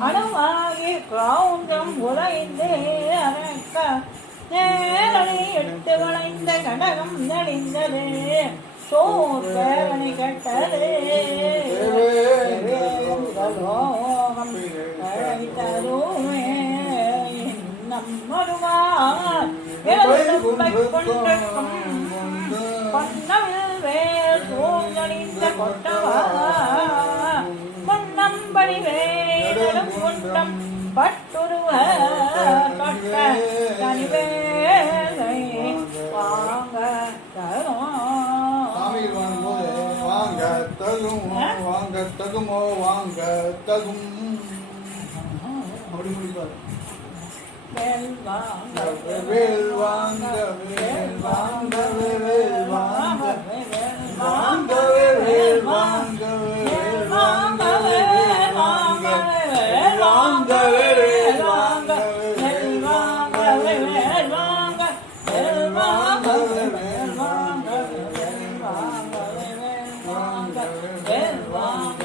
அணுவாகி கிரௌஞ்சம் உழைந்தே அரக்க நேரடி எட்டு வளைந்த கடகம் நடிந்தது சோர் பேரணி கட்டது லோகம் தருமே குன்றம் பட்டுருவ தொட்ட தனிவேலை வாங்க வாங்க தகும் வாங்க தகுமோ வாங்க தகும் அப்படி முடிப்பாரு. வேல் வாங்க வேல் வாங்கவே வேல் வாங்கவே வாங்கவே வேல் வாங்கவே வேல் வாங்கவே வேல் வாங்கவே வேல் வாங்கவே வேல் வாங்கவே வேல் வாங்கவே வேல் வாங்க வேல் வாங்கவே வேல் வாங்கவே வேல் வாங்கவே வேல் வாங்கவே வேல் வாங்க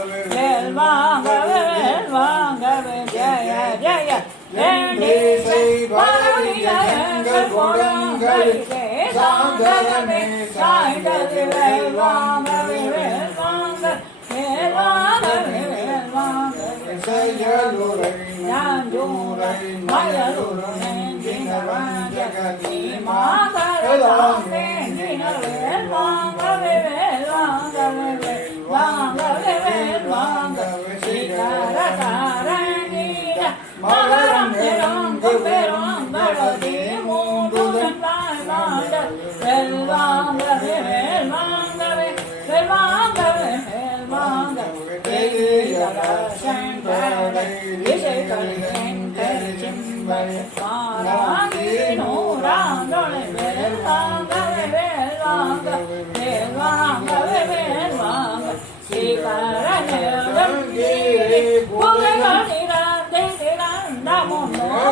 வாங்கவே வாங்கவே ஜய ஜய சாந்தரமே சாய்ந்தது வாங்கவே வாங்க வாங்கவே வாங்க செயலுரை ஞானூரை மயலுரை ஜகதி மாதரமே வாங்க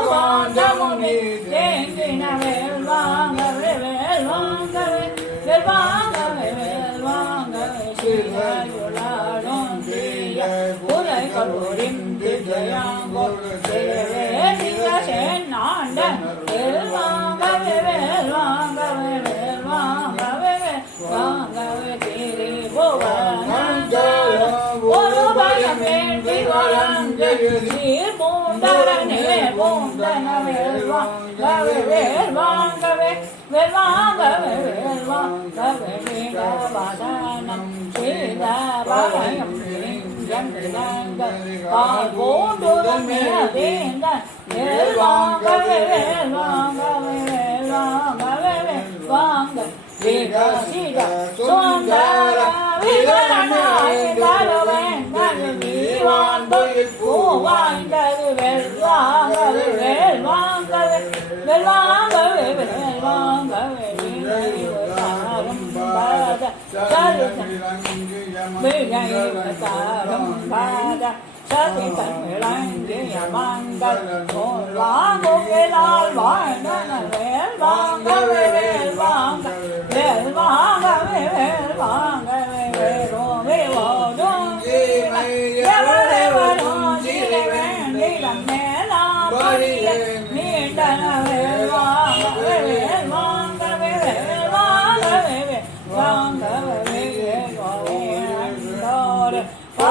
Wonder. வந்தவரனே பூந்தனவே வேள்வாங்கவே வேள்வாங்கவே வேள்வாங்கவே வேள்வாங்கவே வேண்டவதனம் சேதவயம் பார்வோடுமே வேந்தன் வேள்வாங்கவே வேள்வாங்கவே வேள்வாங்கவே வேள்வாங்க வித சித சுந்தர Yeah.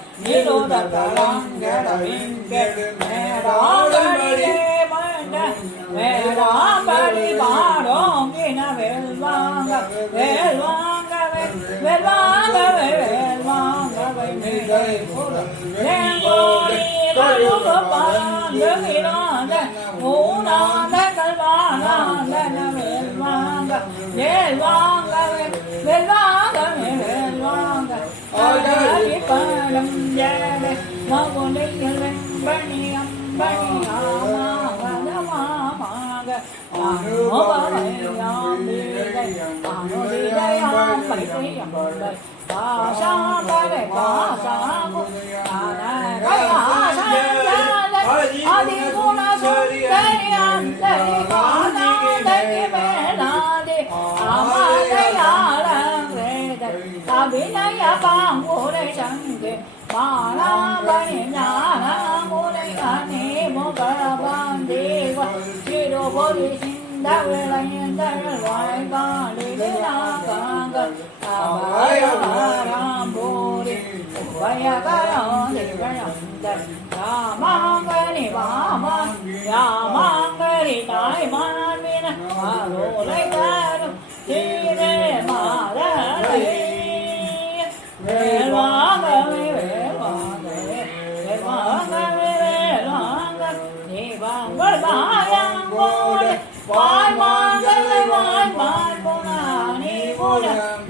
கேட நிரோதர் கலங்கட விங்கெடு மேடாங்கடியே மண்ட மேடாம்படி பாடோங்கின வேல்வாங்க வேல்வாங்கவே வேல்வாங்கவே வேல்வாங்கவே மிகை வேங்கோடி கருப்பு பாங்க விராத மூணாத கல்வானாத வேல்வாங்க வேல்வாங்கவே வேல்வாங்கவே வேல்வாங்க ஆடி பாடம் ஜெய மகுனியில் வெம்பணி அம்பணி ஆமாக அபிநய பாங்குரை சங்கே மாலாபணி ஞானமுனை அனே முகபாந்தேவ. சிறுபொலி சிந்த விளையந்தழல் வாய்காலிலாகாங்க அபயராம்போரி உபயகராந்த ராமாங்கரி வாமன் ராமாங்கரி தாய்மான்வின அருளை வாய்மாங்கவே வாய்மான் போனா நீ போன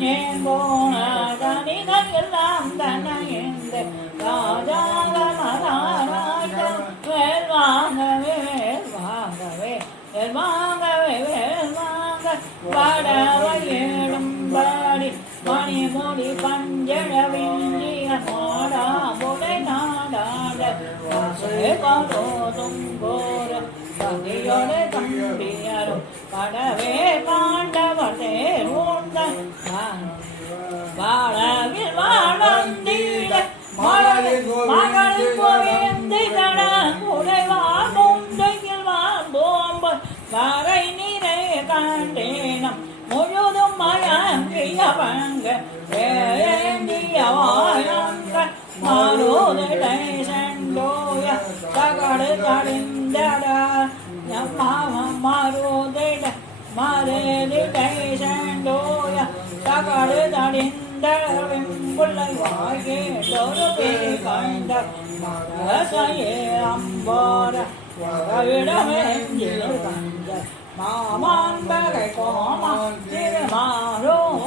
ஏன் போன? கணிதம் எல்லாம் தன்னையந்த ராஜாங்க மகாராஜம் வேல்வாங்கவே வேல்வாங்கவே வேல்வாங்கவே வேல்வாங்க படவையேடும் பாடி மணிமொழி நாடாட. கரோதும் தம்பியரும் படவே பாண்டவதே உண்ட வாழவில் வாழந்தீர மகளிர் மகளிர் கோவிந்தை கட உடைவார் முந்தையில் வாழ்ந்தோம்ப வரை நீரை கண்டேனம். முழுதும் மயங்கியவங்க வேந்தியவாயங்க மாறுதலை செண்டோய தகடு தடிந்தட. மாறுதட மறுதிடை செண்டோய தகடு தடிந்தடவின் புள்ளை வாயே தொழுபே கண்ட மரசையே அம்போர வரவிடமே கண்ட மாமான்பகை கோமான் திருமாரோன்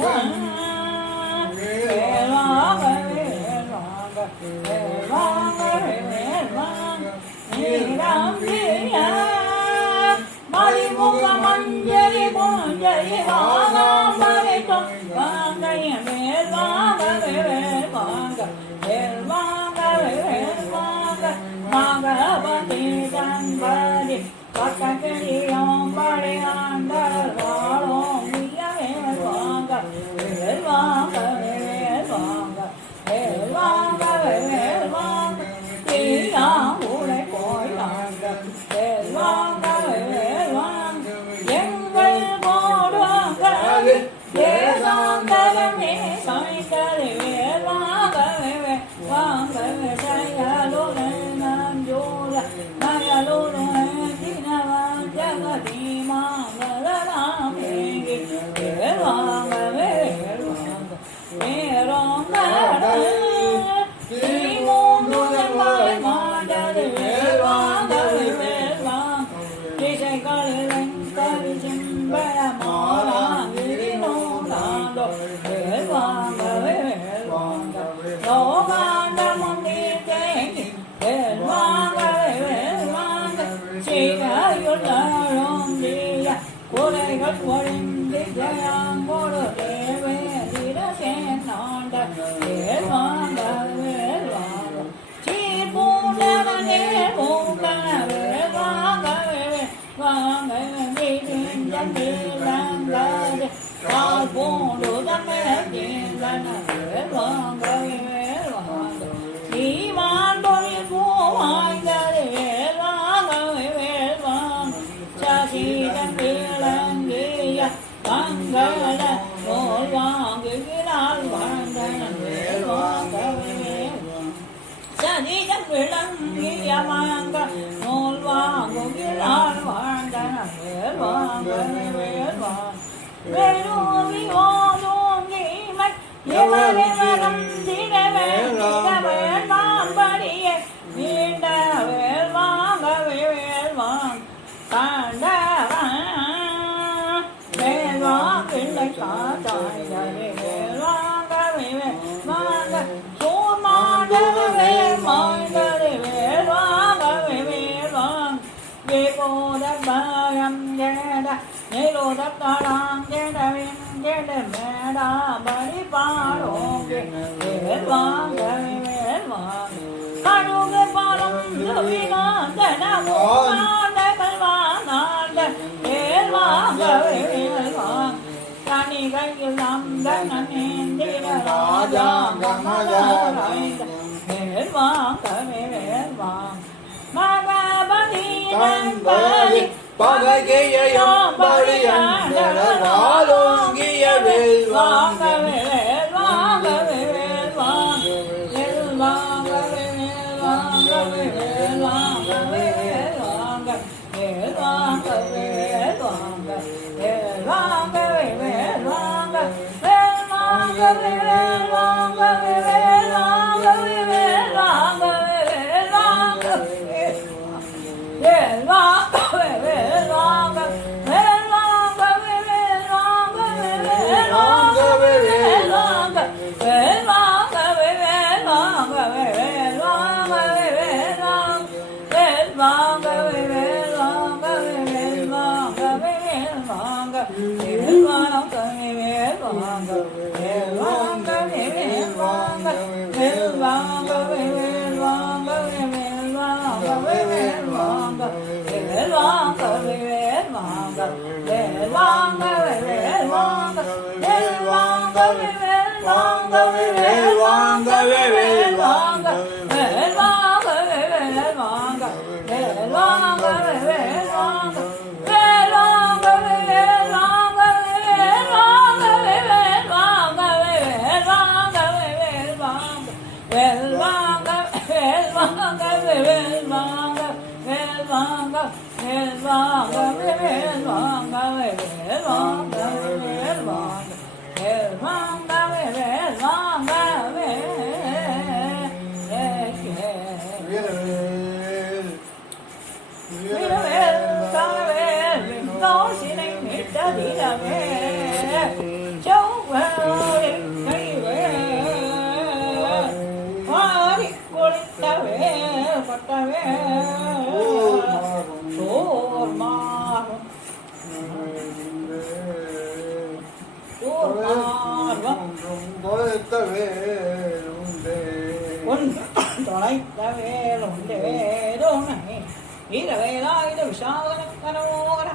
வேளாங்க வேளாங்க வேளாங்க வேளாங்க நீராம்பிய மலைகள் ஒழிந்து ஜயாம்போடு தேவே திரசேனாண்ட வேல்வாங்க வேல்வாங்க சீ பூண்டவனே பூண்டன வேல்வாங்க மங்கள நோல் வாங்குகிறாள் வணங்கன் வேல் வாங்கவே சதிடம் விளங்கிய மங்க நூல் வாங்குகிறாள் வணங்கன் வேல் வாங்கவே வேல் வாங்கி ஓதோங்கி எவரவரம் தினவே தினவே நிரோத தடாம் ஜேடவின் ஜேட மேடா பரி பாடோங்கே வேல் வாங்க வேல் வாங்க கடுகு பாலம் துவிகாந்தன மூவாண்டகள் வாங்காண்ட வேல் வாங்க வேல் வாங்க கனிகையில் நந்தன நேந்திர ராஜா கமலாராய்ந்த வேல் வாங்க வேல் வாங்க மகபதி நண்பதி பகையையும் பழியண்டோங்கிய வேல் வாங்க வாங்க வாங்க வாங்க வேல் Well, long, well, long, well, long. வாங்க வேல் வாங்க வேல் வாங்க வேல் வாங்க வேல் வாங்க வேல் வாங்க வேல் வாங்க வேல் தொலைத்த வேலுண்டே தொலைத்த வேலுண்டே இரவேலாயுத விசாகன கனமோகன